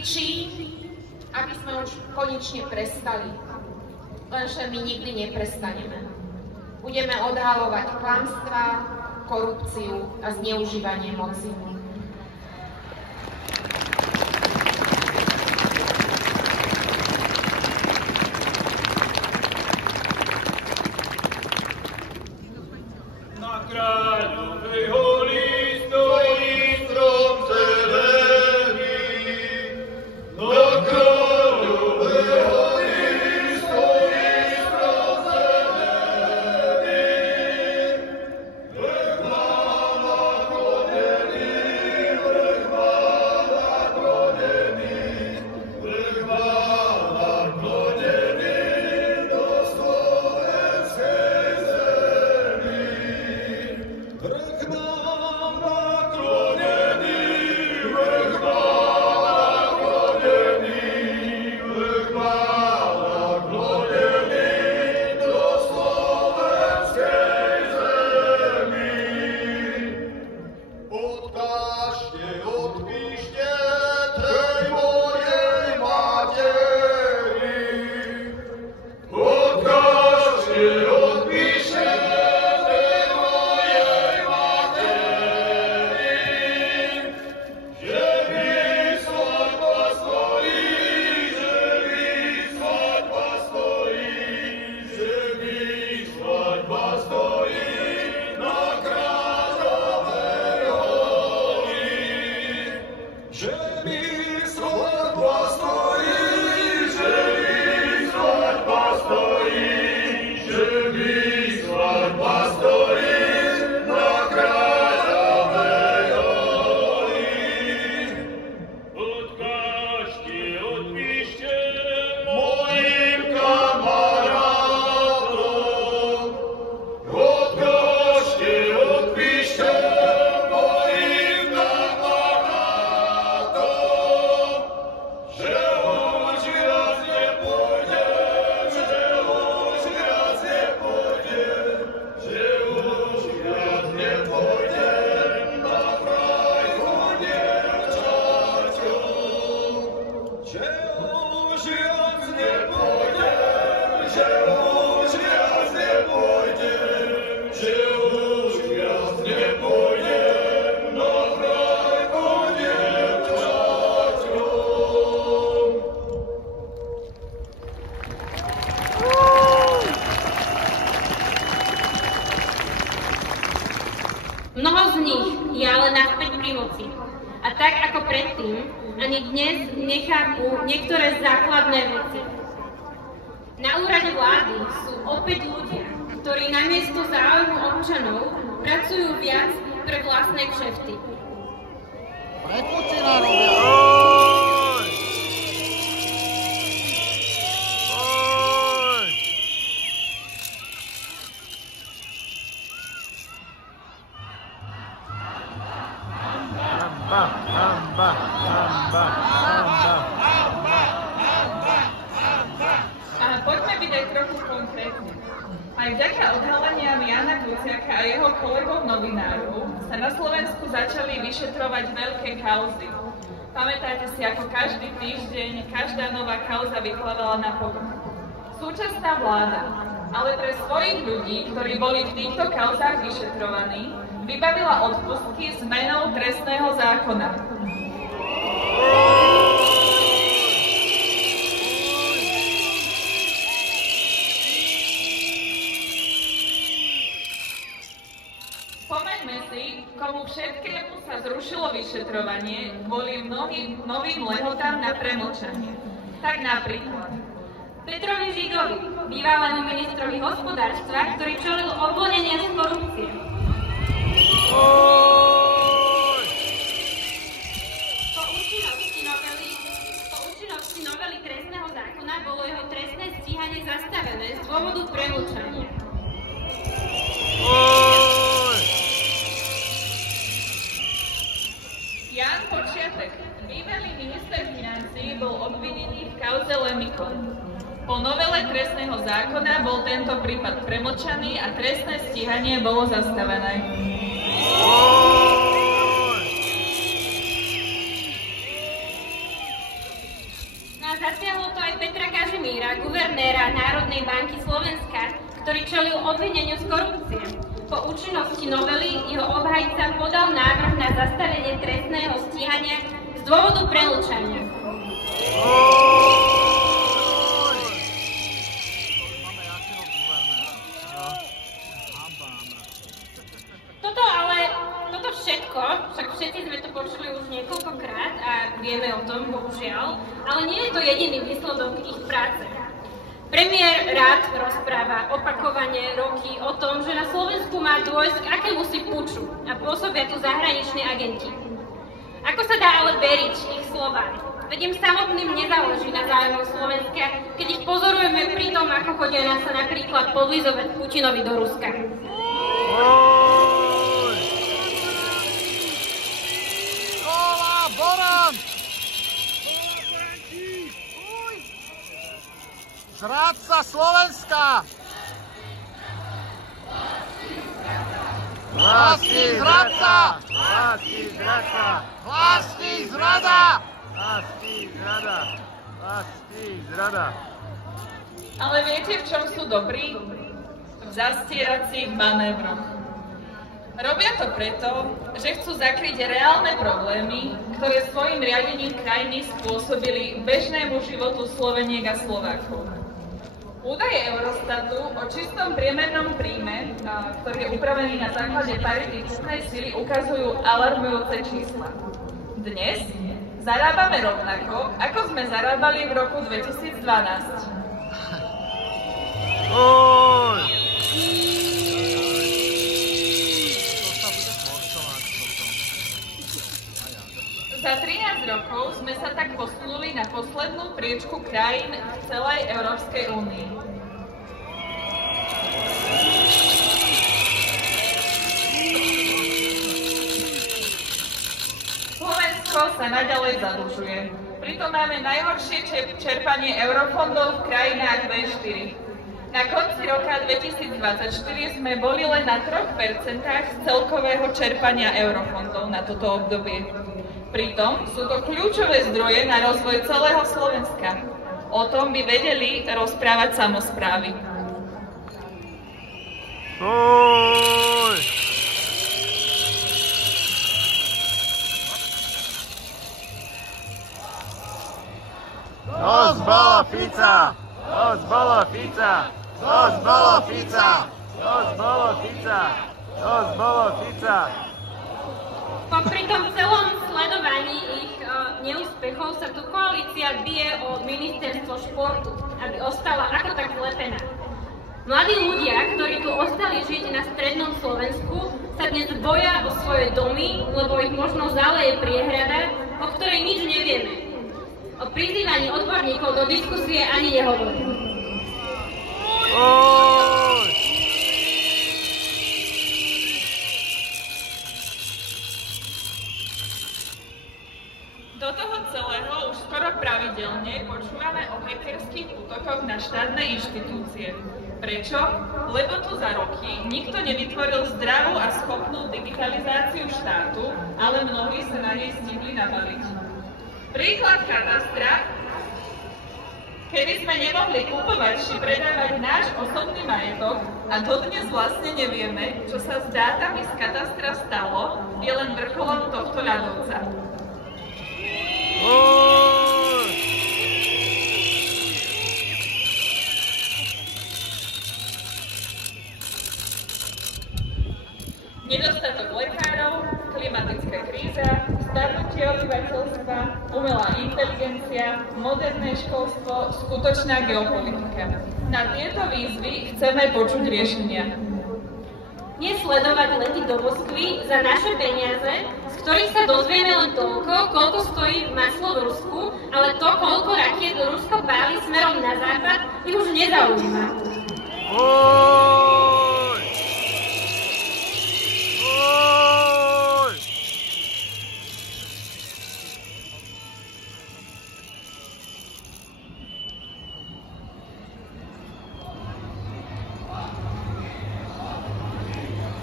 kričí, aby sme už konečne prestali. Lenže my nikdy neprestaneme. Budeme odhalovať klamstvá, korupciu a zneužívanie moci. Mnoho z nich je ale naspäť pri moci. A tak ako predtým, ani dnes nechápu niektoré základné veci. Na úrade vlády sú opäť ľudia, ktorí namiesto záujmu občanov pracujú viac pre vlastné kšefty. Pre Putina robia! Poďme byť aj trochu konkrétne. Aj vďaka odhaleniam Jána Kuciaka a jeho kolegov novinárov sa na Slovensku začali vyšetrovať veľké kauzy. Pamätáte si, ako každý týždeň každá nová kauza vyplavala na povrch. Súčasná vláda ale pre svojich ľudí, ktorí boli v týchto kauzách vyšetrovaní, vybavila odpustky zmenou trestného zákona. Spomeňme si, komu všetkému sa zrušilo vyšetrovanie kvôli mnohým novým lehotám na premlčanie. Tak napríklad Petrovi Žigovi, bývalému ministrovi hospodárstva, ktorý čelil obvinenia z korupcie. Po účinnosti novely trestného zákona bolo jeho trestné stíhanie zastavené z dôvodu premlčania. Ján Počiatek, bývalý minister financií, bol obvinený v kauze Lemikon. Po novele trestného zákona bol tento prípad premlčaný a trestné stíhanie bolo zastavené. Kažimíra, guvernéra Národnej banky Slovenska, ktorý čelil obvineniu z korupcie. Po účinnosti novely jeho obhajca podal návrh na zastavenie trestného stíhania z dôvodu premlčania. Toto všetko, však všetci sme to počuli už niekoľkokrát a vieme o tom, bohužiaľ, ale nie je to jediný výsledok ich práce. Premiér rád rozpráva opakovane roky o tom, že na Slovensku má dôjsť k akémusi puču a pôsobia tu zahraniční agenti. Ako sa dá ale veriť ich slovám? Veď im samotným nezáleží na záujmoch Slovenska, keď ich pozorujeme pri tom, ako chodia sa napríklad podlizovať Putinovi do Ruska. Boran! Zradca Slovenska! Hlasný zradca! Hlasný zradca! Hlasný zrada! Hlasný zrada! Hlasný zrada! Ale viete, v čom sú dobrí? V zastieracích manévroch. Robia to preto, že chcú zakryť reálne problémy, ktoré svojim riadením krajiny spôsobili bežnému životu Sloveniek a Slovákov. Údaje Eurostatu o čistom priemernom príjme, ktorý je upravený na základe parity kúpnej sily, ukazujú alarmujúce čísla. Dnes zarábame rovnako, ako sme zarábali v roku 2012. Za 13 rokov sme sa tak posunuli na poslednú priečku krajín v celej Európskej únii. Slovensko sa naďalej zadlžuje. Pritom máme najhoršie čerpanie eurofondov v krajinách V4. Na konci roka 2024 sme boli len na 3% z celkového čerpania eurofondov na toto obdobie. Pritom sú to kľúčové zdroje na rozvoj celého Slovenska. O tom by vedeli rozprávať samosprávy. Dosť bolo Fica! Dosť bolo Fica! Dosť bolo Fica! Dosť bolo Fica! Dosť bolo Fica! Popri tom celom sledovaní ich neúspechov sa tu koalícia bije o ministerstvo športu, aby ostala ako tak zlepená. Mladí ľudia, ktorí tu ostali žiť na strednom Slovensku, sa dnes boja o svoje domy, lebo ich možno zaleje priehrada, o ktorej nič nevieme. O prizývaní odborníkov do diskusie ani nehovorím. Do toho celého už skoro pravidelne počúvame o hackerských útokoch na štátne inštitúcie. Prečo? Lebo tu za roky nikto nevytvoril zdravú a schopnú digitalizáciu štátu, ale mnohí sa na nej stihli nabaliť. Príklad katastra, kedy sme nemohli kupovať či predávať náš osobný majetok a dodnes vlastne nevieme, čo sa s dátami z katastra stalo, je len vrcholom tohto ľadovca. Nedostatok lekárov, klimatická kríza, starnutie obyvateľstva, umelá inteligencia, moderné školstvo, skutočná geopolitika. Na tieto výzvy chceme počuť riešenia. Nesledovať lety do Moskvy za naše peniaze, z ktorých sa dozvieme len toľko, koľko stojí maslo v Rusku, ale to, koľko rakiet Rusko páli smerom na západ, ich už nezaujíma.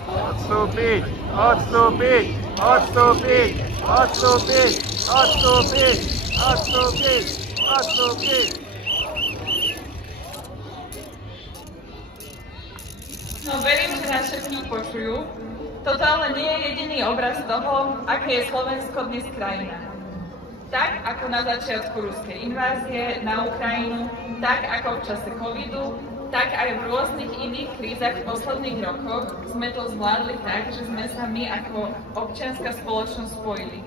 Odstúpiť! Odstúpiť! Odstúpiť! Odstúpiť! Odstúpiť! Odstúpiť! Odstúpiť! nás všetkých počujú, toto ale nie je jediný obraz toho, aké je Slovensko dnes krajina. Tak ako na začiatku ruskej invázie na Ukrajinu, tak ako v čase covidu, tak aj v rôznych iných krízach v posledných rokoch sme to zvládli tak, že sme sa my ako občianska spoločnosť spojili.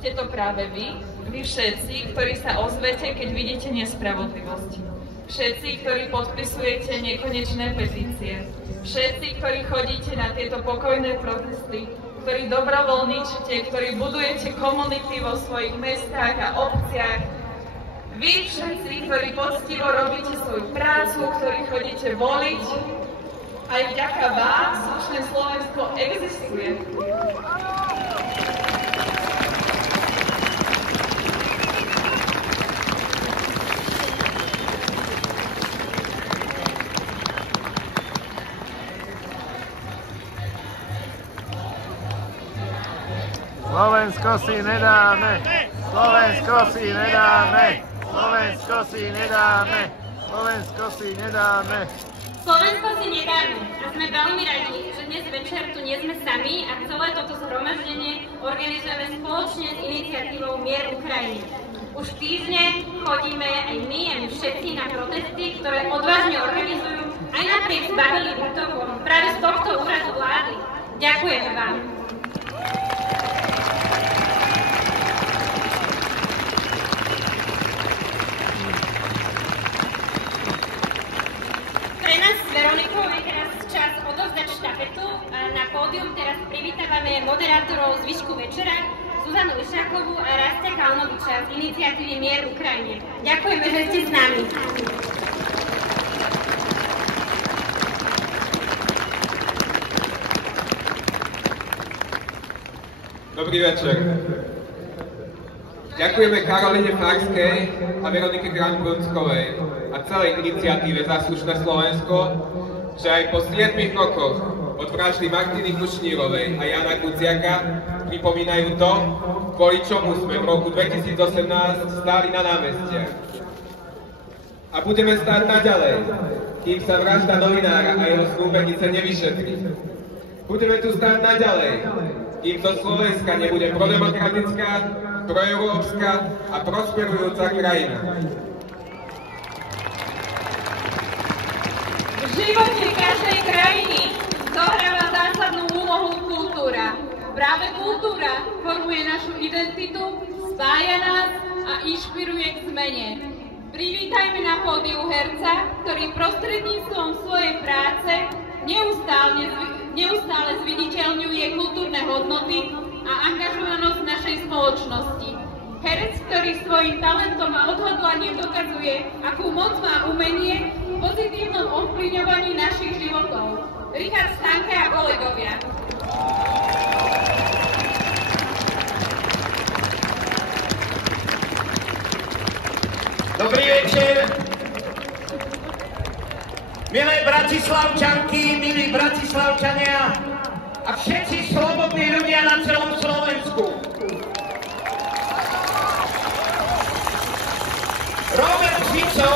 Ste to práve vy všetci, ktorí sa ozvete, keď vidíte nespravodlivosť. Všetci, ktorí podpisujete nekonečné petície. Všetci, ktorí chodíte na tieto pokojné protesty, ktorí dobrovoľníčite, ktorí budujete komunity vo svojich mestách a obciach. Vy všetci, ktorí poctivo robíte svoju prácu, ktorí chodíte voliť, aj vďaka vám slušné Slovensko existuje. Slovensko si nedáme! Slovensko si nedáme! Slovensko si nedáme! Slovensko si nedáme! Slovensko si nedáme a sme veľmi radi, že dnes večer tu nie sme sami a celé toto zhromaždenie organizujeme spoločne s iniciatívou Mier Ukrajine. Už týždne chodíme aj my všetci na protesty, ktoré odvážne organizujú aj napriek zbabelým útokom práve z tohto úradu vlády. Ďakujeme vám. Pre nás s Veronikou je teraz čas odovzdať štafetu. Na pódium teraz privítavame moderátorov zvyšku večera, Zuzanu Išákovú a Rastia Kalnoviča z iniciatívy Mier Ukrajine. Ďakujeme, že ste s nami. Dobrý večer. Ďakujeme Karoline Farskej a Veronike Grant-Brunskovej a celej iniciatíve Za slušné Slovensko, že aj po 7 rokoch od vraždy Martiny Kušnírovej a Jana Kuciaka pripomínajú to, kvôli čomu sme v roku 2018 stáli na námestiach. A budeme stáť naďalej, kým sa vražda novinára a jeho snúbenice nevyšetrí. Budeme tu stáť naďalej, kým zo Slovenska nebude prodemokratická, proeurópska a prosperujúca krajina. V živote každej krajiny zohráva zásadnú úlohu kultúra. Práve kultúra formuje našu identitu, spája nás a inšpiruje k zmene. Privítajme na pódiu herca, ktorý prostredníctvom svojej práce neustále zviditeľňuje kultúrne hodnoty a angažovanosť našej spoločnosti. Herec, ktorý svojím talentom a odhodlaním dokazuje, akú moc má umenie v pozitívnom ovplyvňovaní našich životov. Richard Stanke a kolegovia. Dobrý večer. Milé Bratislavčanky, milí Bratislavčania a všetci slobodní ľudia na celom Slovensku. Robert Fico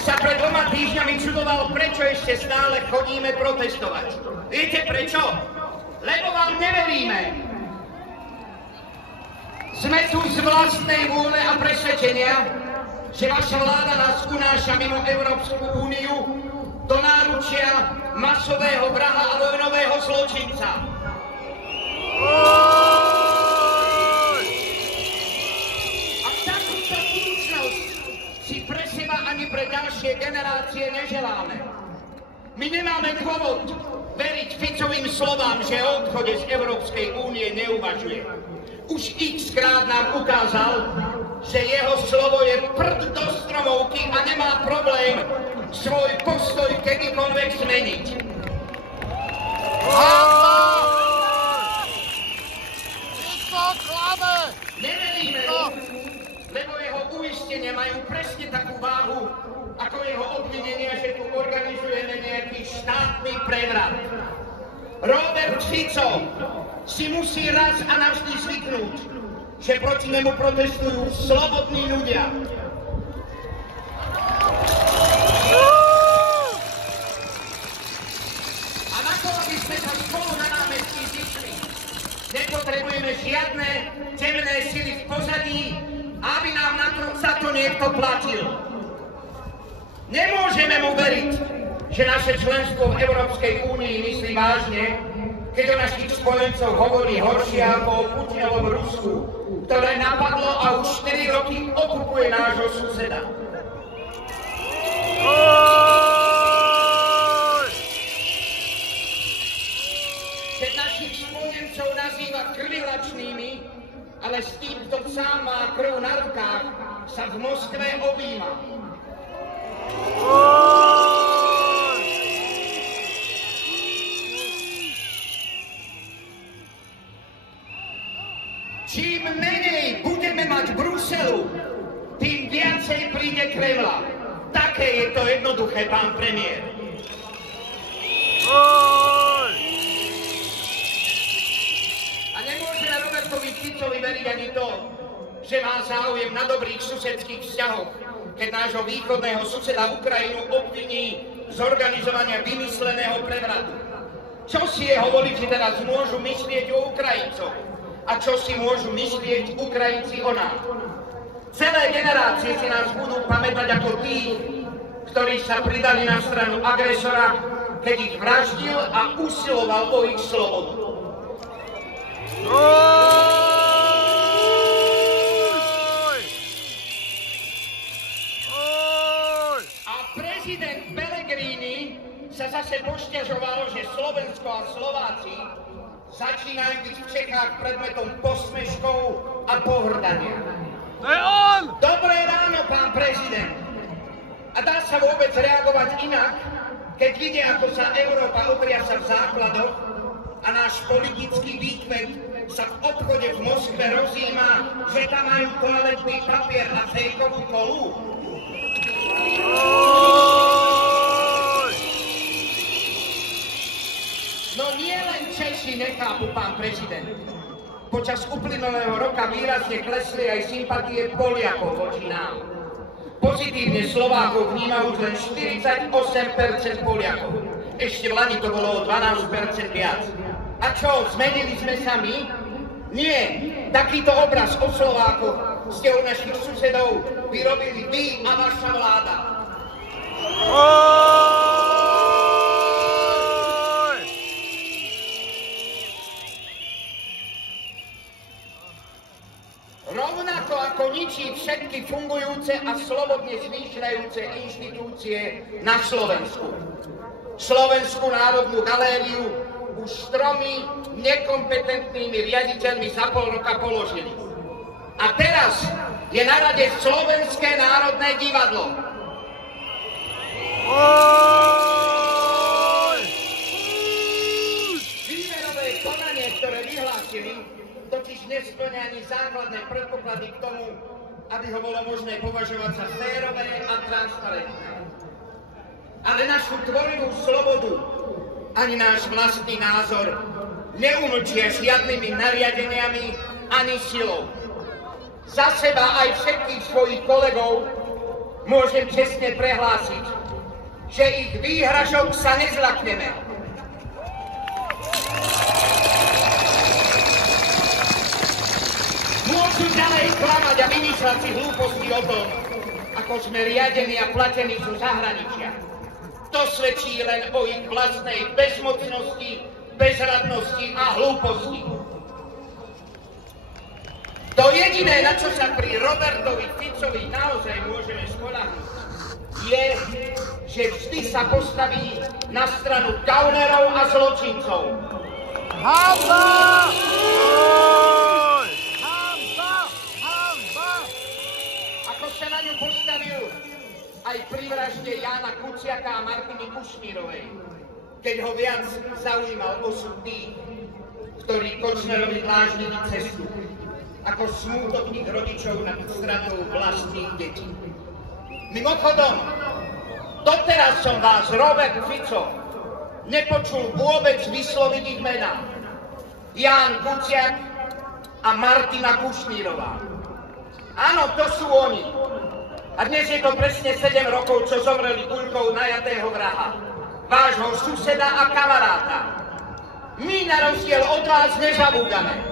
sa pred 2 týždňami čudoval, prečo ešte stále chodíme protestovať. Viete prečo? Lebo vám neveríme. Sme tu z vlastnej vôle a presvedčenia, že vaša vláda nás unáša mimo Európsku úniu do náručia masového vraha a vojnového zločinca. A takúto budúcnosť si pre seba ani pre ďalšie generácie neželáme. My nemáme dôvod veriť Ficovým slovám, že o odchode z Európskej únie neuvažuje. Už x-krát nám ukázal, že jeho slovo je prd do stromovky a nemá problém svoj postoj kedykoľvek zmeniť. Fico klame! Neveríme mu, lebo jeho uistenia majú presne takú váhu, ako jeho obvinenia, že tu organizujeme nejaký štátny prevrat. Robert Fico si musí raz a navždy zvyknúť, že proti nemu protestujú slobodní ľudia. A na to uveriť, že naše členstvo v Európskej únii myslí vážne, keď o našich spojencov hovorí horšie ako o Putinovom Rusku, ktoré napadlo a už 4 roky okupuje nášho suseda. Keď našich spojencov nazýva krvilačnými, ale s tým, kto sám má krv na rukách, sa v Moskve objíma. Čím menej budeme mať Bruselu, tým viacej príde Kremla. Také je to jednoduché, pán premiér. A nemôžeme Robertovi Ficovi veriť ani to, že má záujem na dobrých susedských vzťahoch, keď nášho východného suseda Ukrajinu obviní z organizovania vymysleného prevratu. Čo si jeho voliči teraz môžu myslieť o Ukrajincoch? A čo si môžu myslieť Ukrajinci o nás? Celé generácie si nás budú pamätať ako tých, ktorí sa pridali na stranu agresora, keď ich vraždil a usiloval o ich slobodu. A prezident Pellegrini sa zase posťažoval, že Slovensko a Slováci začínajú byť v Čechách predmetom posmeškov a pohrdania. To je on! Dobré ráno, pán prezident. A dá sa vôbec reagovať inak, keď vidia, ako sa Európa otriasa v základoch a náš politický výkvet sa v obchode v Moskve rozjíma, že tam majú toaletný papier a fejkovú kolu? No nie len Češi nechápu, pán prezident. Počas uplynulého roka výrazne klesli aj sympatie Poliakov voči nám. Pozitívne Slovákov vníma už len 48% Poliakov. Ešte v lani to bolo o 12% viac. A čo, zmenili sme sa my? Nie. Takýto obraz o Slovákoch ste u našich susedov vyrobili vy a vaša vláda. Rovnako ako ničí všetky fungujúce a slobodne zmýšľajúce inštitúcie na Slovensku. Slovenskú národnú galériu už 3 nekompetentnými riaditeľmi za pol roka položili. A teraz je na rade Slovenské národné divadlo. Výberové konanie, ktoré vyhlásili, totiž nesplňa ani základné predpoklady k tomu, aby ho bolo možné považovať za férové a transparentné. Ale našu tvorivú slobodu ani náš vlastný názor neumlčia žiadnymi nariadeniami ani silou. Za seba aj všetkých svojich kolegov môžem čestne prehlásiť, že ich výhražok sa nezľakneme. Môžu ďalej klamať a vymýšľať si hlúposti o tom, ako sme riadení a platení zo zahraničia. To svedčí len o ich vlastnej bezmocnosti, bezradnosti a hlúposti. To jediné, na čo sa pri Robertovi Ficovi naozaj môžeme spoľahnúť, je, že vždy sa postaví na stranu gaunerov a zločincov. Hanba! Ako sa na ňu postavil aj pri vražde Jána Kuciaka a Martiny Kušnírovej, keď ho viac zaujímal osud tých, ktorí Kočnerovi dláždili cestu, ako smútok ich rodičov nad stratou vlastných detí. Mimochodom, doteraz som vás, Robert Fico, nepočul vôbec vysloviť ich mená. Ján Kuciak a Martina Kušnírová. Áno, to sú oni. A dnes je to presne 7 rokov, čo zomreli guľkou najatého vraha. Vášho suseda a kamaráta. My na rozdiel od vás nezabúdame.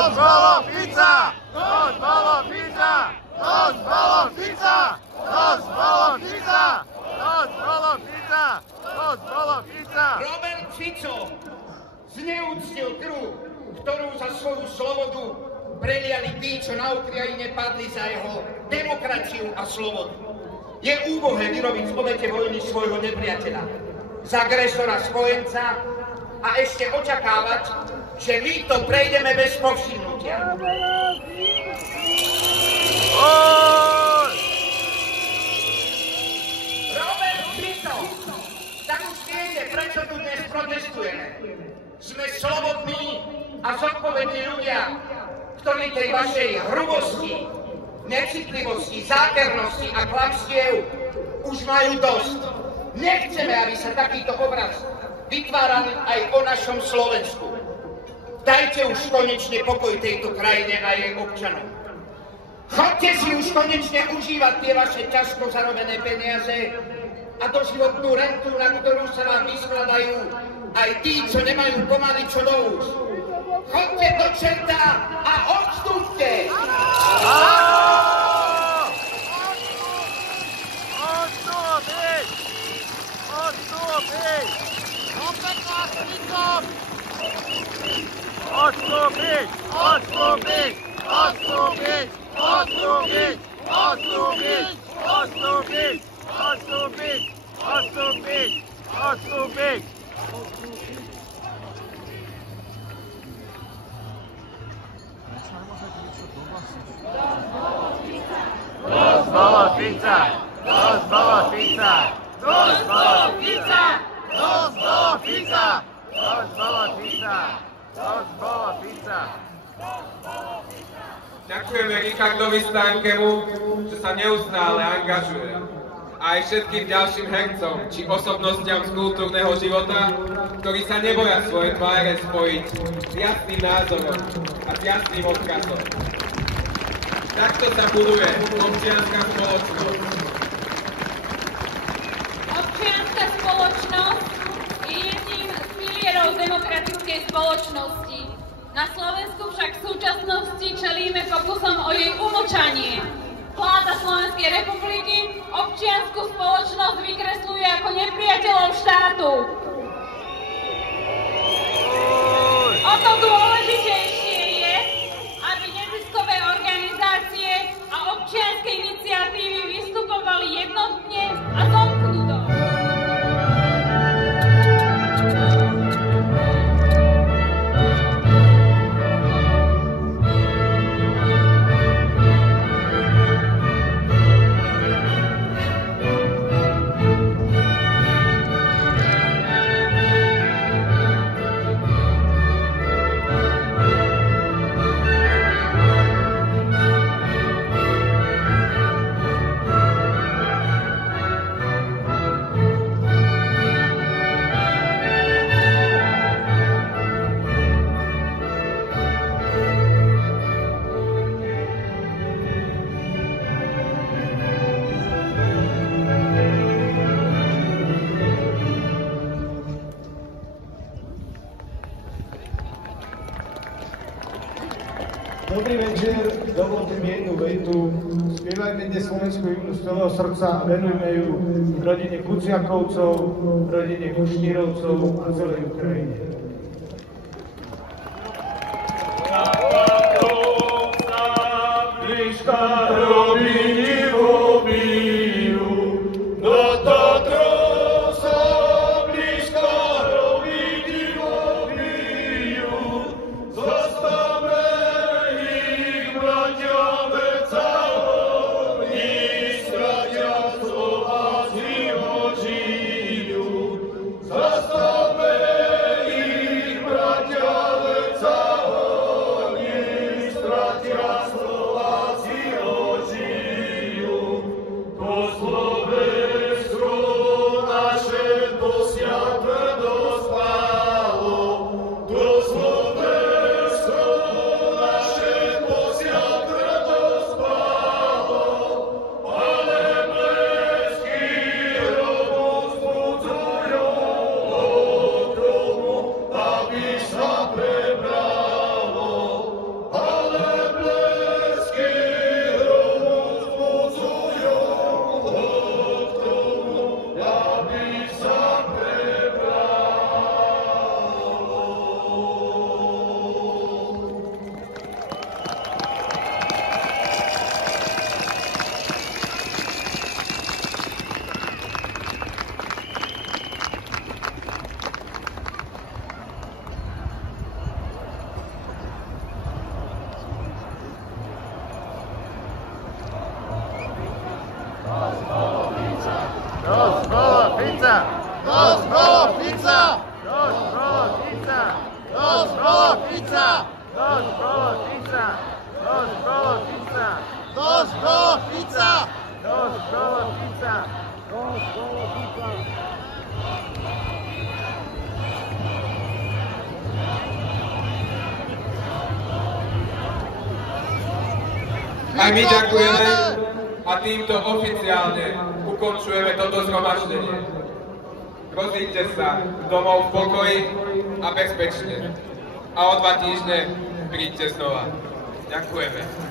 Dosť bolo Fica! Dosť bolo Fica! Dosť bolo Fica! Dosť bolo Fica! Dosť bolo Fica! Dosť bolo Fica! Robert Fico zneúctil krv, ktorú za svoju slobodu preliali tí, čo na Ukrajine padli za jeho demokraciu a slobodu. Je úbohé vyrobiť z obete vojny svojho nepriateľa, z agresora spojenca a ešte očakávať, že my to prejdeme bez povšimnutia. Robert Fico, tak už viete, prečo tu dnes protestujeme. Sme slobodní a zodpovední ľudia, ktorí tej vašej hrubosti, necitlivosti, zákernosti a klamstiev už majú dosť. Nechceme, aby sa takýto obraz vytváral aj o našom Slovensku. Dajte už konečne pokoj tejto krajine a jej občanom. Chodte si už konečne užívať tie vaše ťažko zarobené peniaze a doživotnú rentu, na ktorú sa vám vyskladajú aj tí, čo nemajú pomaly čo do úst. Chodte do čerta a odstúpte! Odstúpiť! Odstúpiť! Odstúpiť! Odstúpiť! Odstúpiť! Odstúpiť! Odstúpiť! Odstúpiť! Odstúpiť! Odstúpiť! Odstúpiť! Dosť bolo Fica! Dosť bolo Fica! Dosť bolo Fica! Dosť bolo Fica! Dosť bolo Fica! Dosť bolo Fica! Ďakujeme Richardovi Stankemu, že sa neustále angažuje. A aj všetkým ďalším hercom či osobnostiam z kultúrneho života, ktorí sa neboja svoje tváre spojiť s jasným názorom a s jasným odkazom. Takto sa buduje občianska spoločnosť. Občianska spoločnosť je jedným z pilierov demokratickej spoločnosti. Na Slovensku však v súčasnosti čelíme pokusom o jej umlčanie. Vláda Slovenskej republiky občiansku spoločnosť vykresľuje ako nepriateľov štátu. O to dôležitejšie je, aby neziskové organizácie a občianske iniciatívy vystupovali jednotne a zomknuto. Dobrý večer, dovolte mi jednu vetu. Spievajme dnes slovenskú hymnu z celého srdca a venujme ju rodine Kuciakovcov, rodine Kušnírovcov a celej Ukrajine. Zastavme ich pizza! Dos bolo pizza! Dos bolo pizza! Dos bolo pizza! Dos bolo pizza! Dos bolo pizza! Dos bolo pizza! Dos bolo pizza! Dos bolo pizza! A my ďakujeme a týmto oficiálne ukončujeme toto zhromaždenie. Rozíďte sa domov v pokoji a bezpečne. A o 2 týždne príďte znova. Ďakujeme.